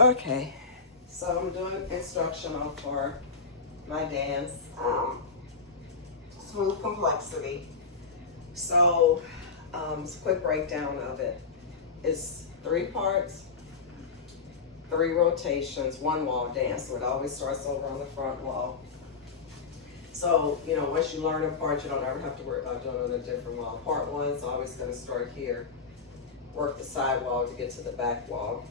Okay, so I'm doing instructional for my dance, smooth complexity. So, it's a quick breakdown of it. It's 3 parts, 3 rotations, 1 wall dance. So it always starts over on the front wall. So, once you learn a part, you don't ever have to worry about doing it on a different wall. Part 1 is always going to start here, work the side wall to get to the back wall.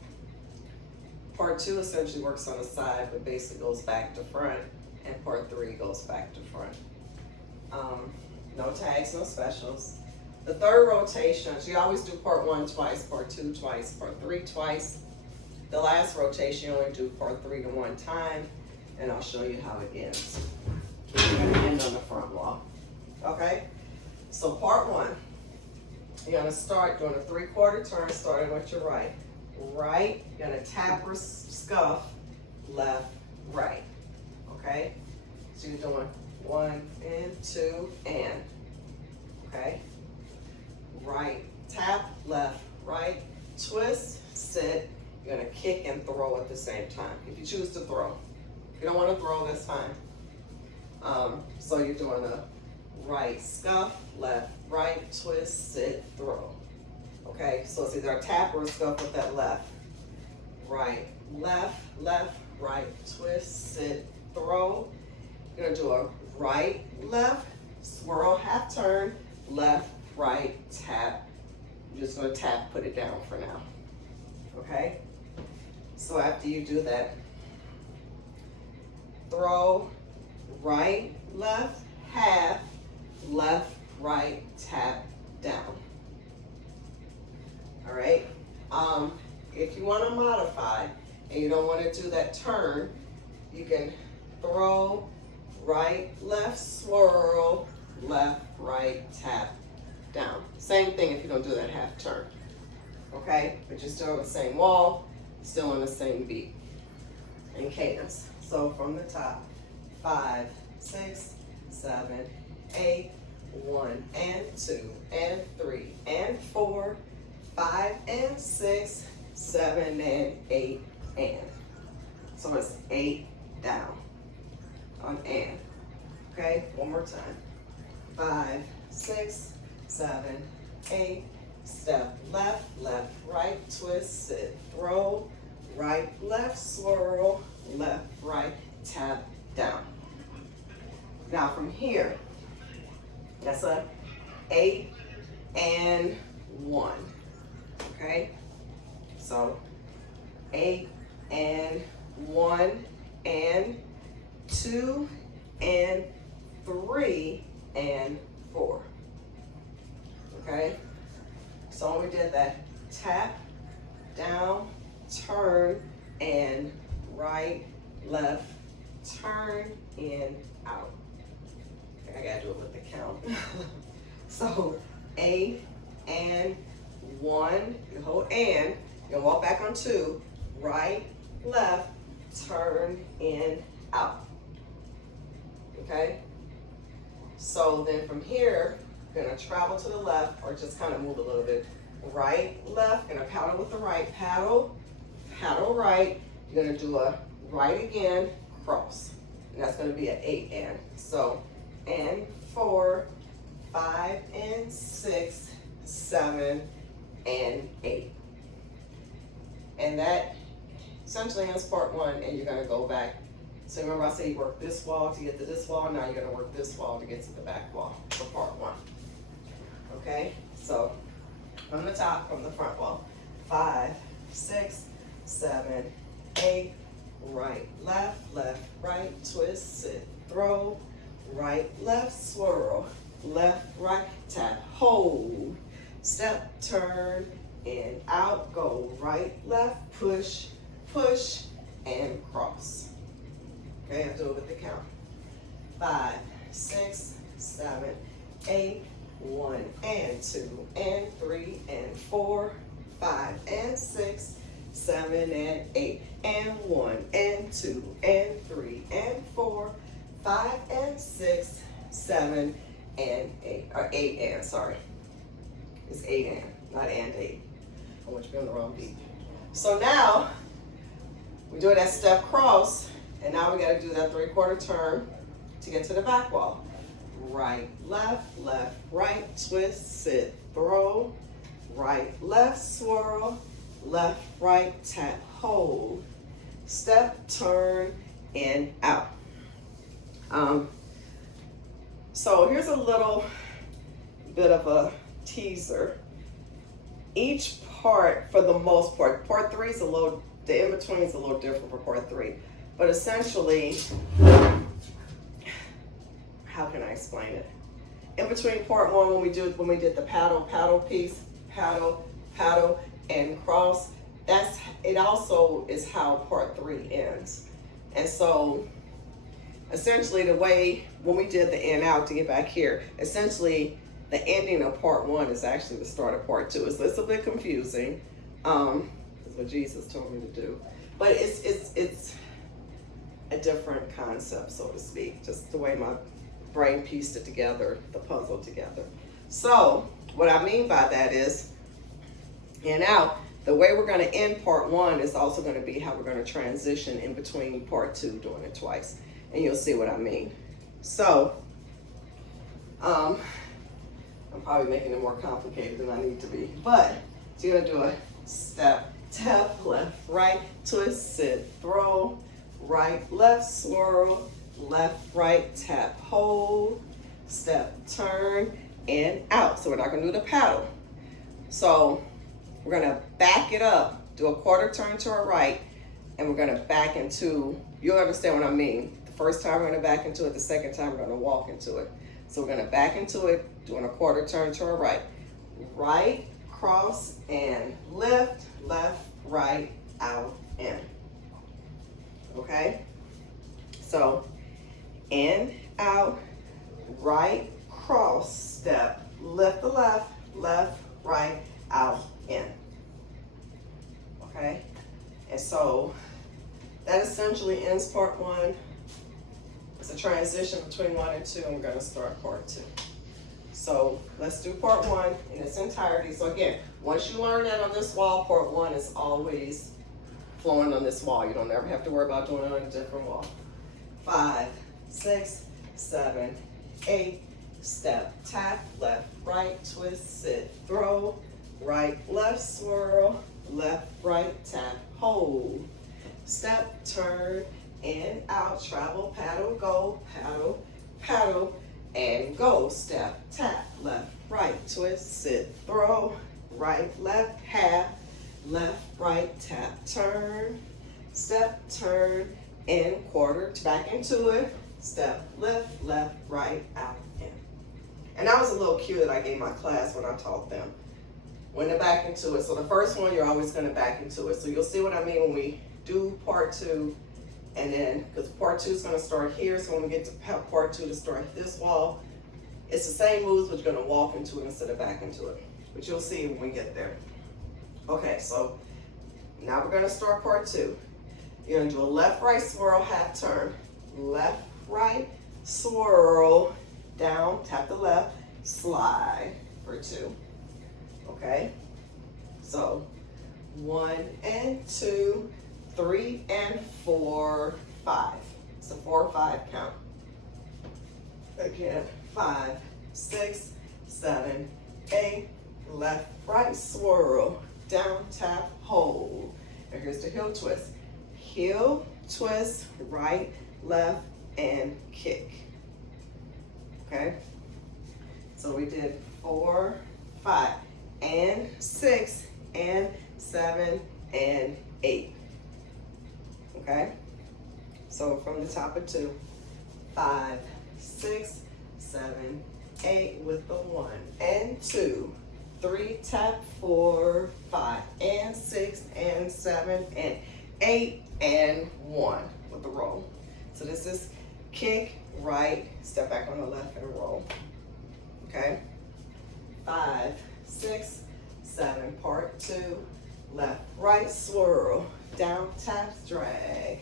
Part 2 essentially works on the side, but basically goes back to front, and part 3 goes back to front. No tags, no specials. The third rotation, so you always do part 1 twice, part 2 twice, part 3 twice. The last rotation, you only do part 3 to 1 time, and I'll show you how it ends. You're gonna end on the front wall. Okay? So part 1, you're gonna start doing a 3/4 turn, starting with your right. Right, you're gonna tap or scuff, left, right. Okay? So you're doing 1 and 2 and. Okay? Right, tap, left, right, twist, sit. You're gonna kick and throw at the same time. If you choose to throw. If you don't wanna throw, that's fine. So you're doing a right scuff, left, right, twist, sit, throw. Okay, so it's either a tap or a scuff with that left. Right, left, left, right, twist, sit, throw. You're gonna do a right, left, swirl, half turn, left, right, tap. You're just gonna tap, put it down for now. Okay? So after you do that, throw, right, left, half, left, right, tap, down. All right? If you want to modify and you don't want to do that turn, you can throw, right, left, swirl, left, right, tap, down. Same thing if you don't do that half turn. Okay? But you're still on the same wall, still on the same beat and cadence. So from the top, 5, 6, 7, 8, 1 and 2 and 3 and 4, 5 and 6, 7 and 8 and. So it's 8 down on and. Okay, one more time. 5, 6, 7, 8, step left, left, right, twist, sit, throw, right, left, swirl, left, right, tap, down. Now from here, that's a 8 and 1. Okay? So 8 and 1 and 2 and 3 and 4. Okay? So when we did that, tap, down, turn, and right, left, turn, in, out. Okay, I gotta do it with the count. So 8 and 1, you hold and, you're gonna walk back on 2, right, left, turn, in, out. Okay? So then from here, you're gonna travel to the left or just kind of move a little bit. Right, left, gonna paddle with the right, paddle, paddle right. You're gonna do a right again, cross. And that's gonna be an 8 and. So, and 4, 5 and 6, 7 and 8. And that essentially ends part 1, and you're gonna go back. So remember I said you work this wall to get to this wall, now you're gonna work this wall to get to the back wall for part 1. Okay, so from the top, from the front wall, 5, 6, 7, 8, right, left, left, right, twist, sit, throw, right, left, swirl, left, right, tap, hold, step, turn, in, out, go, right, left, push, push, and cross. Okay, I'll do it with the count. 5, 6, 7, 8, 1 and 2 and 3 and 4, 5 and 6, 7 and 8 and 1 and 2 and 3 and 4, 5 and 6, 7 and 8, or 8 and, sorry. It's 8 and, not and 8. I want you to be on the wrong beat. So now we do that step cross, and now we got to do that 3/4 turn to get to the back wall. Right, left, right, twist, sit, throw, right, left, swirl, left, right, tap, hold, step, turn, and out. So here's a little bit of a teaser. Each part, for the most part, part 3 is a little, the in-between is a little different for part 3, but essentially, how can I explain it? In between part 1, when we did the paddle piece, paddle, and cross, it also is how part 3 ends. And so essentially the way, when we did the in out to get back here, essentially the ending of part 1 is actually the start of part 2. It's a bit confusing. It's what Jesus told me to do. But it's a different concept, so to speak, just the way my brain pieced it together, the puzzle together. So what I mean by that is, in out, the way we're going to end part 1 is also going to be how we're going to transition in between part 2, doing it twice. And you'll see what I mean. So, I'm probably making it more complicated than I need to be. But, so you're going to do a step, tap, left, right, twist, sit, throw, right, left, swirl, left, right, tap, hold, step, turn, and out. So we're not going to do the paddle. So we're going to back it up, do a 1/4 turn to our right, and we're going to back into, you'll understand what I mean. The first time we're going to back into it, the second time we're going to walk into it. So we're going to back into it, doing a 1/4 turn to our right. Right, cross, and lift, left, right, out, in. Okay? So, in, out, right, cross, step, lift the left, right, out, in. Okay? And so, that essentially ends part 1. It's a transition between 1 and 2, and we're going to start part 2. So let's do part 1 in its entirety. So again, once you learn that on this wall, part 1 is always flowing on this wall. You don't ever have to worry about doing it on a different wall. 5, 6, 7, 8, step, tap, left, right, twist, sit, throw, right, left, swirl, left, right, tap, hold, step, turn, in, out, travel, paddle, go, paddle, and go, step, tap, left, right, twist, sit, throw, right, left, half, left, right, tap, turn, step, turn, in, 1/4, back into it, step, lift, left, right, out, in. And that was a little cue that I gave my class when I taught them. When they're back into it. So the first one, you're always going to back into it. So you'll see what I mean when we do part 2. And then, because part 2 is going to start here, so when we get to part 2 to start this wall, it's the same moves, but you're going to walk into it instead of back into it. But you'll see when we get there. Okay, so now we're going to start part 2. You're going to do a left, right, swirl, half turn. Left, right, swirl, down, tap the left, slide for 2. Okay? So, 1 and 2, 3 and 4, 5. It's a 4-5 count. Again, 5, 6, 7, 8, left, right, swirl, down, tap, hold. And here's the heel twist. Heel, twist, right, left, and kick. Okay? So we did 4, 5, and 6, and 7, and 8. Okay? So from the top of 2, 5, 6, 7, 8 with the 1 and 2, 3, tap, 4, 5, and 6, and 7, and 8, and 1 with the roll. So this is kick, right, step back on the left, and roll. Okay? 5, 6, 7, part 2, left, right, swirl, down, tap, drag,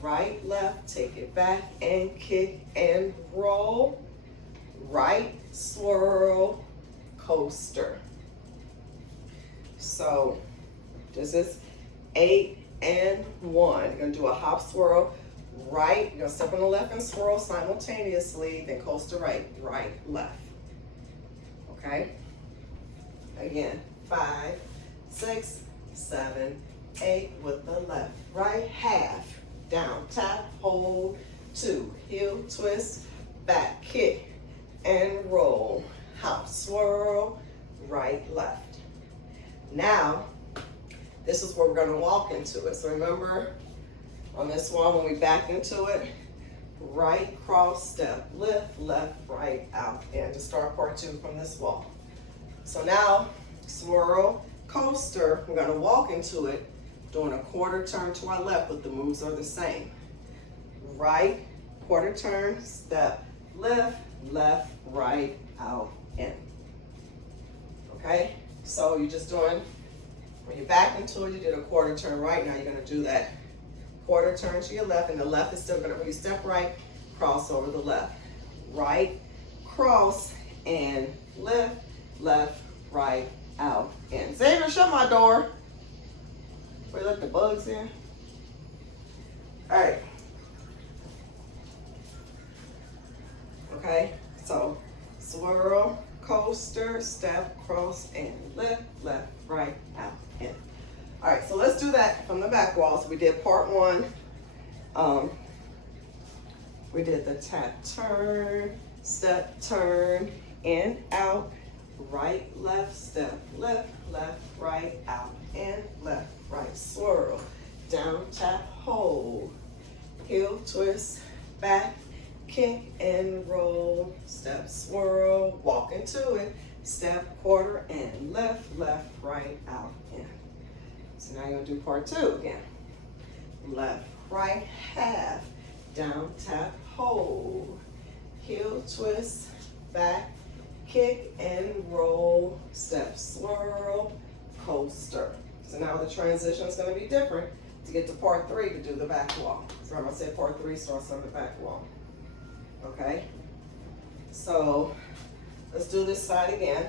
right, left, take it back, and kick, and roll, right, swirl, coaster. So this is 8 and 1. You're gonna do a hop swirl, right. You're gonna step on the left and swirl simultaneously, then coaster right, right, left. Okay? Again, 5, 6, 7, 8 with the left, right, half, down, tap, hold, 2, heel, twist, back, kick, and roll, hop, swirl, right, left. Now, this is where we're gonna walk into it. So remember, on this one, when we back into it, right, cross, step, lift, left, right, out, and to start part 2 from this wall. So now, swirl, coaster, we're gonna walk into it, doing a quarter turn to our left, but the moves are the same. Right, quarter turn, step, lift, left, right, out, in. Okay, so you're just doing, when you're back into it, you did a quarter turn right, now you're gonna do that quarter turn to your left, and the left is still gonna, when you step right, cross over the left. Right, cross, and lift, left, right, out, in. Xavier, shut my door. We let the bugs in. All right. Okay, so swirl, coaster, step, cross, and lift, left, right, out, in. All right, so let's do that from the back wall. So we did part 1. We did the tap, turn, step, turn, in, out, right, left, step, left, left, right, out, in, left, right, swirl, down, tap, hold, heel, twist, back, kick, and roll, step, swirl, walk into it, step, quarter, and left, left, right, out, in. So now you're gonna do part 2 again. Left, right, half, down, tap, hold, heel, twist, back, kick, and roll, step, swirl, coaster. So now the transition is gonna be different to get to part 3 to do the back wall. So I'm gonna say part 3 starts on the back wall. Okay? So let's do this side again.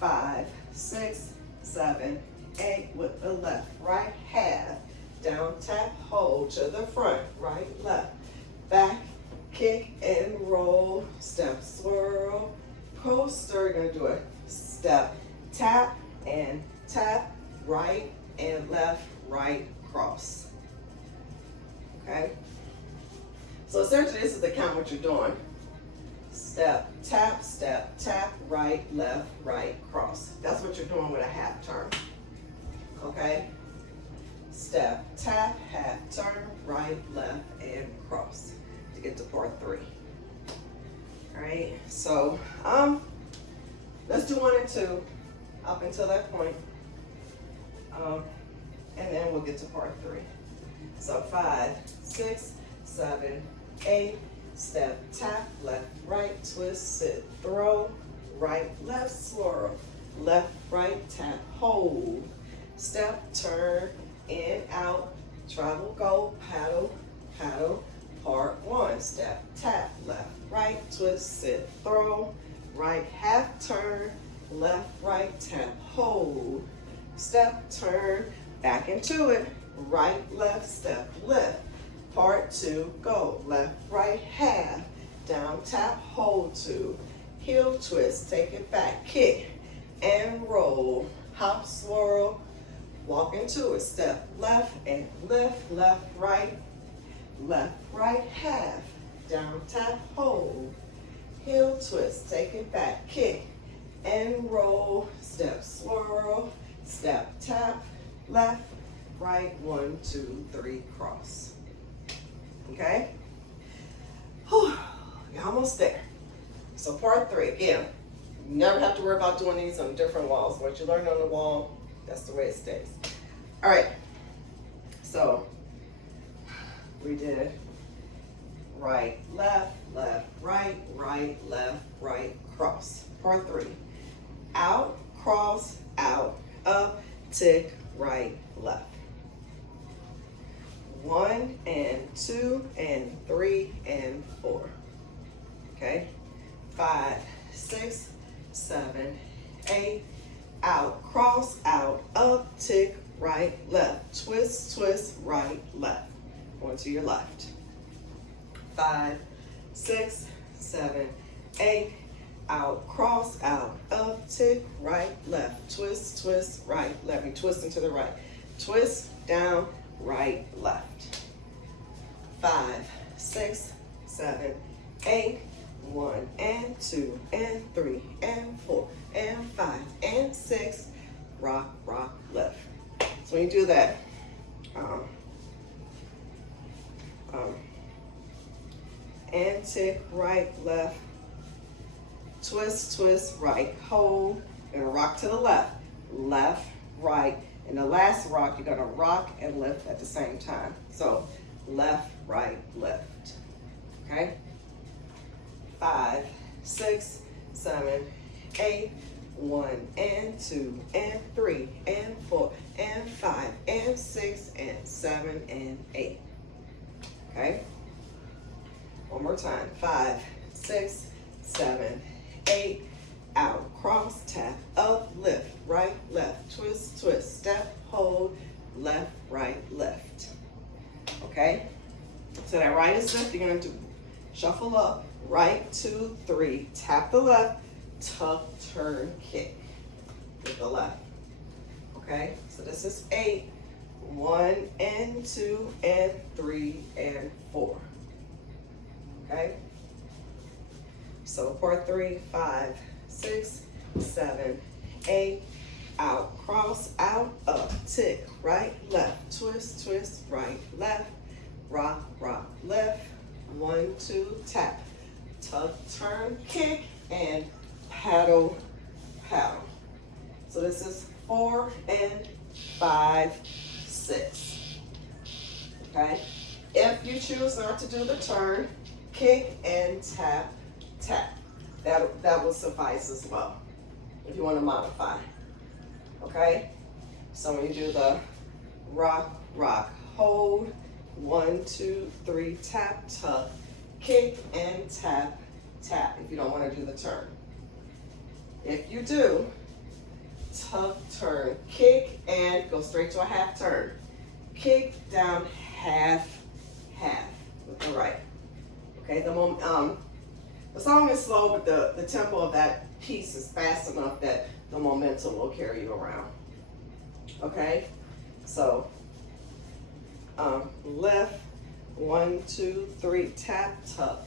5, 6, 7, 8 with the left, right, half, down, tap, hold to the front, right, left, back, kick, and roll, step, swirl, coaster. You're gonna do a step, tap, and tap, right, and left, right, cross. Okay? So essentially this is the count what you're doing. Step, tap, right, left, right, cross. That's what you're doing with a half turn. Okay? Step, tap, half turn, right, left, and cross to get to part 3. All right, so let's do 1 and 2 up until that point. And then we'll get to part 3. So 5, 6, 7, 8, step, tap, left, right, twist, sit, throw, right, left, swirl, left, right, tap, hold, step, turn, in, out, travel, go, paddle, paddle, part 1, step, tap, left, right, twist, sit, throw, right, half turn, left, right, tap, hold, step, turn, back into it, right, left, step, lift, part 2, go, left, right, half, down, tap, hold 2, heel twist, take it back, kick, and roll, hop, swirl, walk into it, step, left, and lift, left, right, half, down, tap, hold, heel twist, take it back, kick, and roll, step, swirl, step, tap, left, right, 1, 2, 3, cross. Okay? Whew, you're almost there. So part 3, again, you never have to worry about doing these on different walls. What you learn on the wall, that's the way it stays. All right, so we did right, left, right, left, right, cross. Part 3, out, cross, out, up, tick, right, left. 1 and 2 and 3 and 4. Okay, 5, 6, 7, 8, out, cross, out, up, tick, right, left. Twist, twist, right, left. Going to your left. 5, 6, 7, 8. Out, cross, out, up, tick, right, left. Twist, twist, right, left. You twist into the right. Twist, down, right, left. 5, 6, 7, 8. 1 and 2 and 3 and 4 and 5 and 6. Rock, rock, left. So when you do that, and tick, right, left, twist, twist, right, hold, and rock to the left, left, right, and the last rock, you're gonna rock and lift at the same time. So left, right, left, okay? 5, 6, 7, 8, 1 and 2 and 3 and 4 and 5 and 6 and 7 and 8. Okay? One more time. 5, 6, 7, 8. Out, cross, tap, up, lift, right, left, twist, twist, step, hold, left, right, left. Okay? So that right is lift. You're going to shuffle up. Right, 2, 3, tap the left, tuck, turn, kick with the left. Okay, so this is 8, 1 and 2 and 3 and 4. Okay, so part 3, 5, 6, 7, 8. Out, cross, out, up, tick, right, left, twist, twist, right, left, rock, rock, left, 1, 2, tap. Tuck, turn, kick, and paddle, paddle. So this is 4 and 5, 6. Okay? If you choose not to do the turn, kick and tap, tap. That will suffice as well if you want to modify. Okay? So when you do the rock, rock, hold, 1, 2, 3, tap, tuck, kick and tap, tap, if you don't want to do the turn. If you do, tuck, turn, kick, and go straight to a half turn. Kick down, half, half with the right. Okay, the song is slow, but the tempo of that piece is fast enough that the momentum will carry you around. Okay, so left, 1, 2, 3, tap, tuck,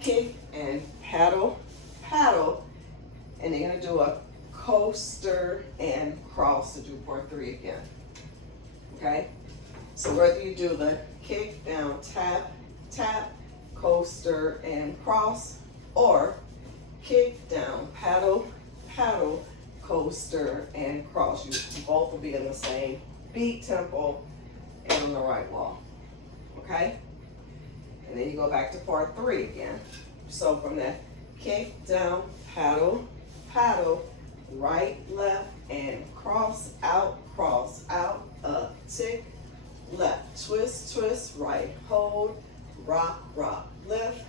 kick, and paddle, paddle, and then you're gonna do a coaster and cross to do part 3 again. Okay, so whether you do the kick, down, tap, tap, coaster and cross, or kick, down, paddle, paddle, coaster and cross, you both will be in the same beat, tempo, and on the right wall. Okay. And then you go back to part 3 again. So from that kick, down, paddle, paddle, right, left, and cross, out, up, tick, left, twist, twist, right, hold, rock, rock, lift,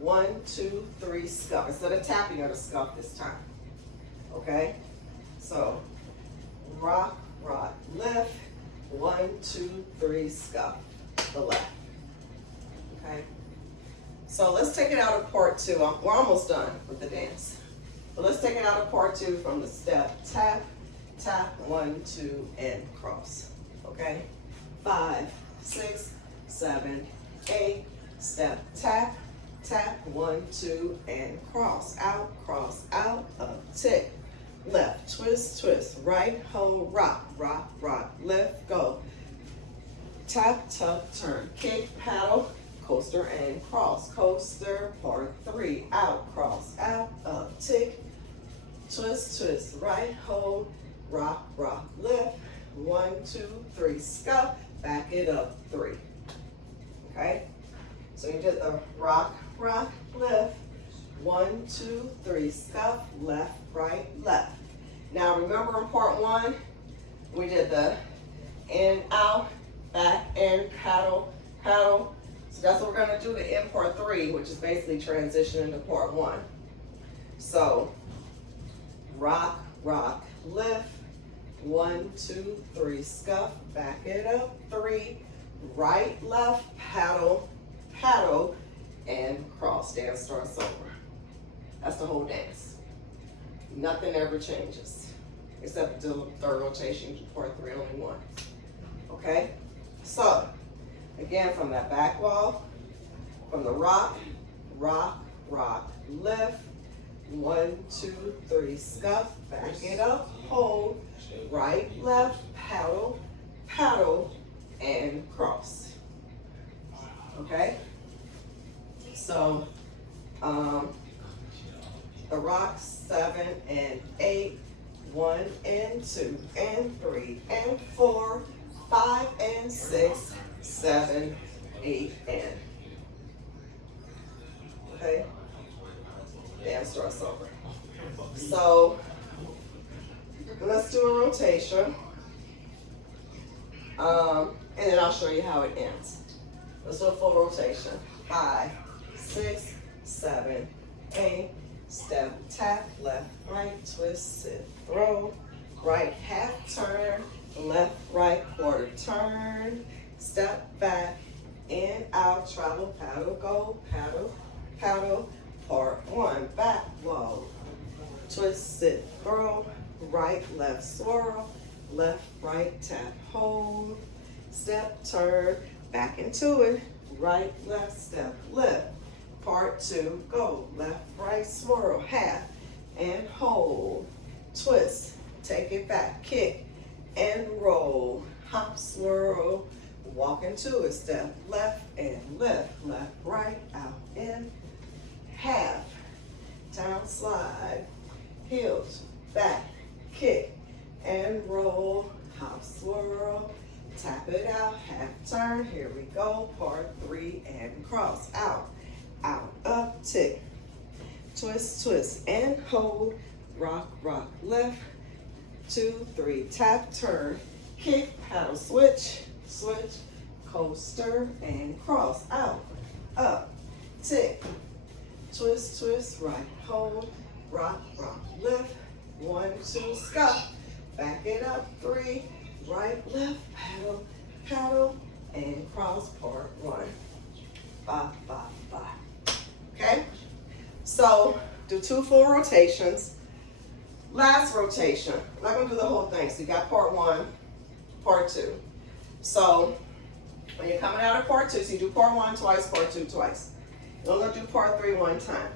1, 2, 3, scuff. Instead of tapping, you're gonna scuff this time. Okay? So rock, rock, lift, 1, 2, 3, scuff, the left. Okay, so let's take it out of part 2. We're almost done with the dance. But let's take it out of part 2 from the step tap, tap, 1, 2, and cross. Okay, 5, 6, 7, 8. Step tap, tap, 1, 2, and cross, out, up, tick. Left, twist, twist, right, hold, rock, rock, rock, lift, go. Tap, tuck, turn, kick, paddle, coaster and cross. Coaster, part 3, out, cross, out, up, tick, twist, twist, right, hold, rock, rock, lift, 1, 2, 3, scuff, back it up, 3. Okay, so you did the rock, rock, lift, 1, 2, 3, scuff, left, right, left. Now remember in part 1, we did the in, out, back, and paddle, paddle. So that's what we're gonna do to end part 3, which is basically transitioning to part 1. So rock, rock, lift, 1, 2, 3, scuff, back it up, 3, right, left, paddle, paddle, and cross. Dance starts over. That's the whole dance. Nothing ever changes, except the third rotation, part 3 only once. Okay? So, again, from that back wall, from the rock, rock, rock, lift, 1, 2, 3, scuff, back it up, hold, right, left, paddle, paddle, and cross. Okay? So, the rocks 7 and 8, 1 and 2 and 3 and 4, 5 and 6, 7, 8 and. Okay? Dance starts over. So let's do a rotation. And then I'll show you how it ends. Let's do a full rotation. 5, 6, 7, 8. Step, tap, left, right, twist, sit, throw, right, half turn, left, right, quarter turn, step back, in, out, travel, paddle, go, paddle, paddle, part 1, back, wall, twist, sit, throw, right, left, swirl, left, right, tap, hold, step, turn, back into it, right, left, step, lift. Part 2, go, left, right, swirl, half, and hold, twist, take it back, kick, and roll, hop, swirl, walk into it, step, left, and lift, left, right, out, in, half, down, slide, heels, back, kick, and roll, hop, swirl, tap it out, half turn, here we go, part 3, and cross, out, up, tick, twist, twist, and hold, rock, rock, left, 2, 3, tap, turn, kick, paddle, switch, switch, coaster, and cross, out, up, tick, twist, twist, right, hold, rock, rock, lift, 1, 2, scuff, back it up, 3, right, left, paddle, paddle, and cross, part 1, 5, 5, 5. Okay, so do 2 full rotations. Last rotation, I'm not going to do the whole thing. So you got part 1, part 2. So when you're coming out of part 2, so you do part 1 twice, part 2 twice. You're going to do part 3 one time.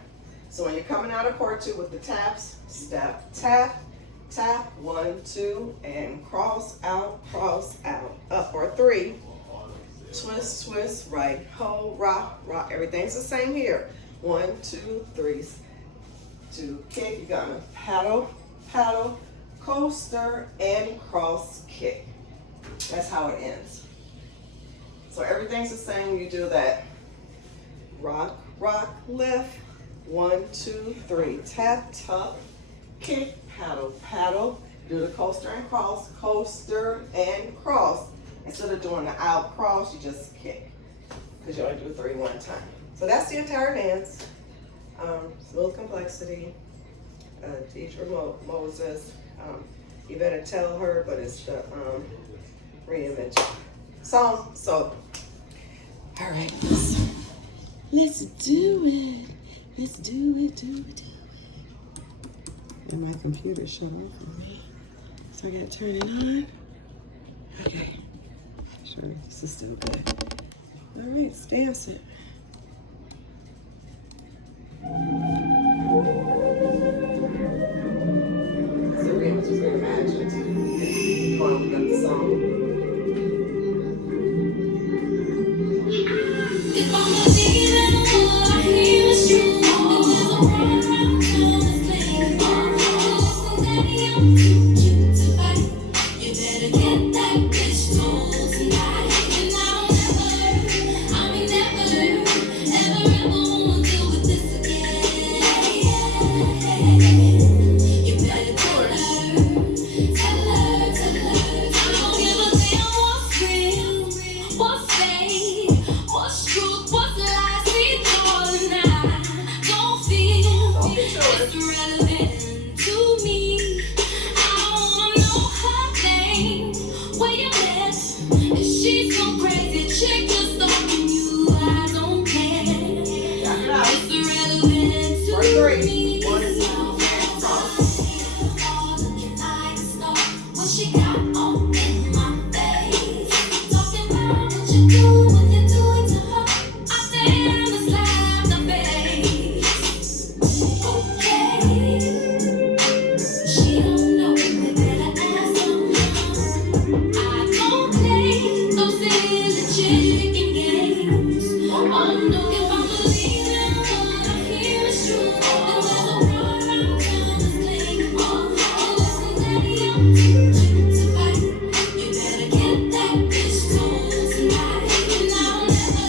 So when you're coming out of part 2 with the taps, step, tap, tap, 1, 2, and cross, out, up, or 3. Twist, twist, right, hold, rock, rock. Everything's the same here. 1, 2, 3, to kick. You're gonna paddle, paddle, coaster, and cross kick. That's how it ends. So everything's the same when you do that. Rock, rock, lift. 1, 2, 3, tap, tuck, kick, paddle, paddle. Do the coaster and cross, coaster and cross. Instead of doing the out cross, you just kick, because you only do 3 one time. So that's the entire dance. Smooth Complexity, teacher Moses. You better tell her, but it's the reimage song. So, all right, let's do it. Let's do it. And my computer shut off on me, so I gotta turn it on. Okay, sure this is still good. All right, let's dance it. So we have to reimagine while we got the song. If I'm believing what I feel is true, there's a world around town that's playing all so daddy, I'm too cute to fight. You better get that bitch told tonight. And I mean never, ever wanna deal with this again. You better tell her. I don't give a damn what's real, what's fake, what's truth, what's lies. We don't now. Don't feel it's relevant to me. I don't wanna know her. I don't play those silly chicken games. Oh no, if I believe in what I hear is true, then there's a war I'm gonna claim. Oh, listen, daddy, I'm teaching to fight. You better get that pistol tonight. And I'll never,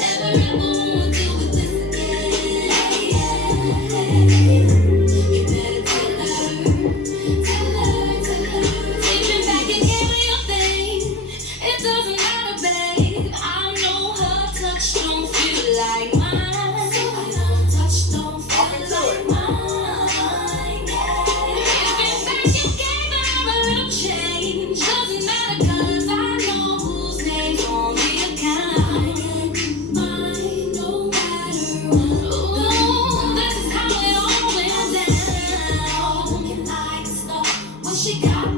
ever wanna deal with this again. You better tell her, take me back and give me your thing. It doesn't matter, babe. I know her touch don't feel like mine. So her touch don't feel like mine. If in fact you gave her a little change, doesn't matter 'cause I know whose name's on the account. Mine, no matter what. Ooh, this is how it all went down. Looking like stuff when she got